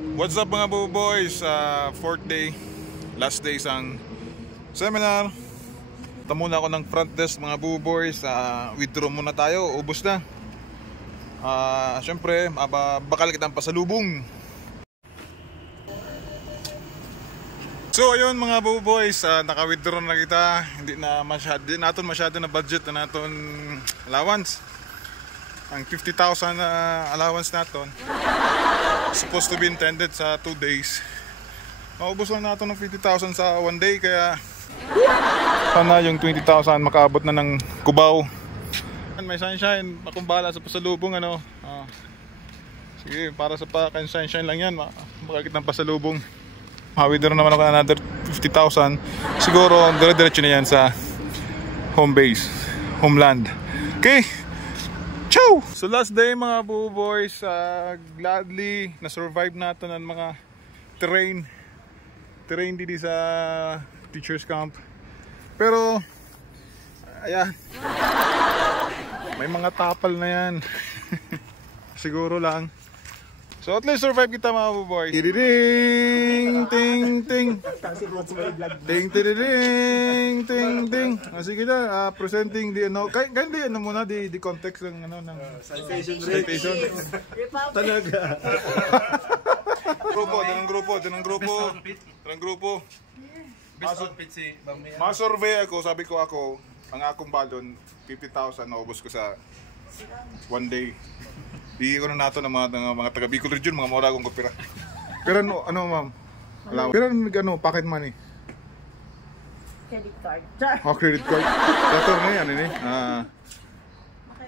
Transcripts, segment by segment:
What's up mga boys? Fourth day, last day sang seminar. Ito muna ako ng front desk mga boys. Withdraw muna tayo, ubos na. Siyempre, bakal kitang pasalubong. So ayun mga boys, naka-withdraw na kita. Hindi natin masyado na budget na natin allowance. Ang 50,000 allowance natin supposed to be intended sa 2 days. Maubos lang natin ng 50,000 sa 1 day, kaya sana yung 20,000 makaabot na ng Cubao. May sunshine, akong bahala sa pasalubong ano. Sige, para sa sunshine lang yan, makakit ng pasalubong. Mawithdraw naman ako another 50,000. Siguro dire-diretso na yan sa home base, homeland. Okay, ciao! So last day mga boys, gladly na-survive natin ang mga terrain dito sa teachers camp. Pero ayan, may mga tapal na yan. Siguro lang. So at least survive kita mga boys. Ding ting ting. Ding ting ting ting. Sige na, presenting the ano, hindi ano muna di context ng ano ng citation. Talaga. Grupo. Ma-survey ako, sabi ko ang akong balon 50,000 naubos ko sa 1 day. Hindi ko na nato ng mga taga Bicol region, mga mura akong kapira. Pero ano ma'am? Pero ano, pocket money? Credit card. Oh, credit card. Dator na yan, ini.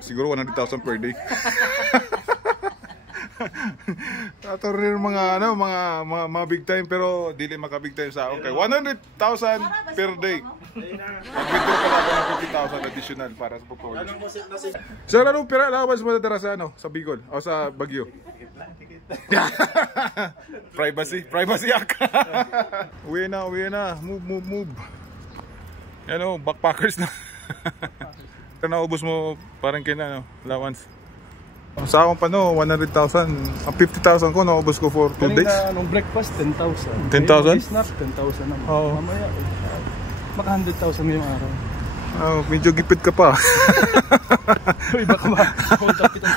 Siguro 100,000 per day. Dator rin mga big time, pero dili maka big time sa akin. Okay, 100,000 per day. Mag-withdraw pala ako ng 50,000 additional para sa portfolio. Sir, anong pera allowance mo natira sa sa Bicol o sa Baguio? Privacy act. Uwi na. Move. Yan o, backpackers na. Naubos mo parang kina allowance. Sa akong 100,000. Ang 50,000 ko naubos ko for 2 days. Nung breakfast 10,000. 10,000? Snap 10,000 naman. Oo. Mamaya baka 100,000 ngayong araw. Medyo gipit ka pa. Uy, baka ma-hold up kita.